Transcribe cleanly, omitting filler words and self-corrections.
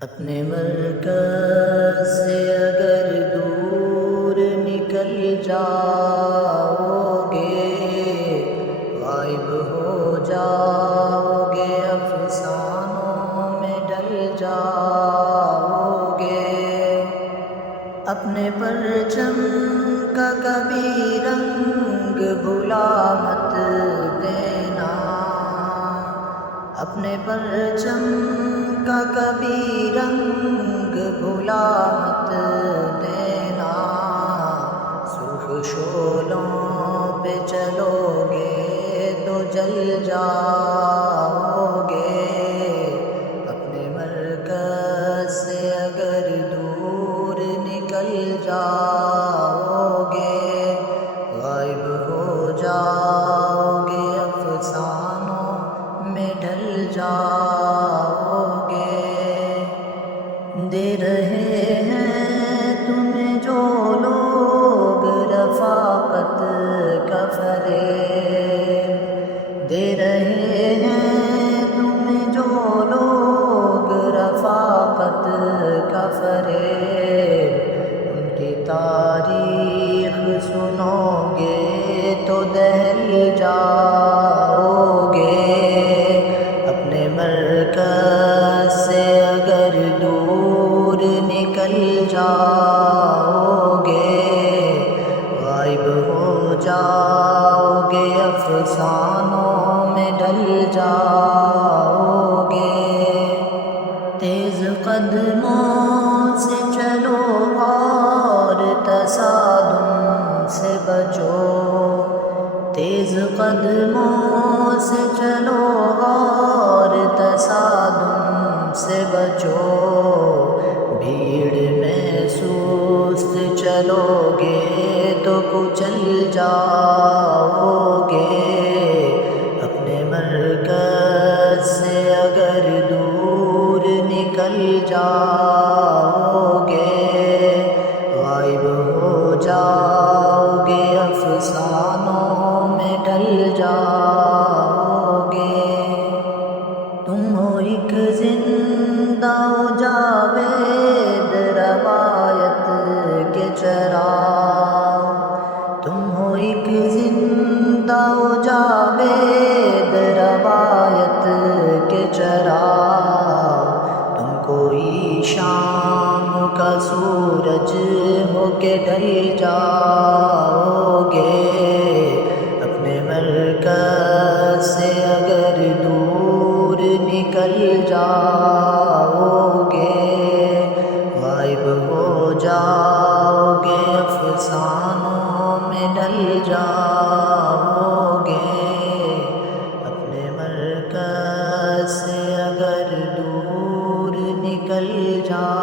اپنے مرکز سے اگر دور نکل جاؤ گے، غائب ہو جاؤ گے، افسانوں میں ڈل جاؤ گے۔ اپنے پرچم کا کبھی رنگ بھلا مت دینا، اپنے پرچم کا کبھی رنگ بھلا مت دینا۔ سرخ شعلوں پہ چلو گے تو جل جاؤ گے۔ اپنے مرکز سے اگر دور نکل جاؤ گے، غائب ہو جاؤ گے، افسانوں میں ڈل جاؤ گے۔ دے رہے ہیں تمہیں جو لوگ رفاقت کا فریب، دے رہے ہیں تمہیں جو لوگ رفاقت کا فریب۔ ان کی تاریخ سنو گے تو دہل جاؤ گے۔ اپنے مرکز سے اگر دور نکل جاؤ گے، غائب ہو جاؤ گے، افسانوں میں ڈل جاؤ گے۔ تیز قدموں سے چلو اور تصادم سے بچو، تیز قدموں سے چلو اور تصادم سے بچو۔ بھیڑ میں سست چلو گے تو کچل جاؤ گے۔ اپنے مرکز سے اگر دور نکل جاؤ گے، غائب ہو جاؤ گے، افسانوں میں ڈل جاؤ گے۔ تم ہو ایک زندہ و جاوید روایت کے چراغ، تم ہو ایک زندہ و جاوید روایت کے چراغ۔ تم کوئی شام کا سورج ہو کے ڈھل جاؤ گے۔ اپنے مرکز سے اگر دور نکل جاؤ گے، غائب ہو جاؤ گے، افسانوں میں ڈل جاؤ گے۔ اپنے مرکز سے اگر دور نکل جاؤ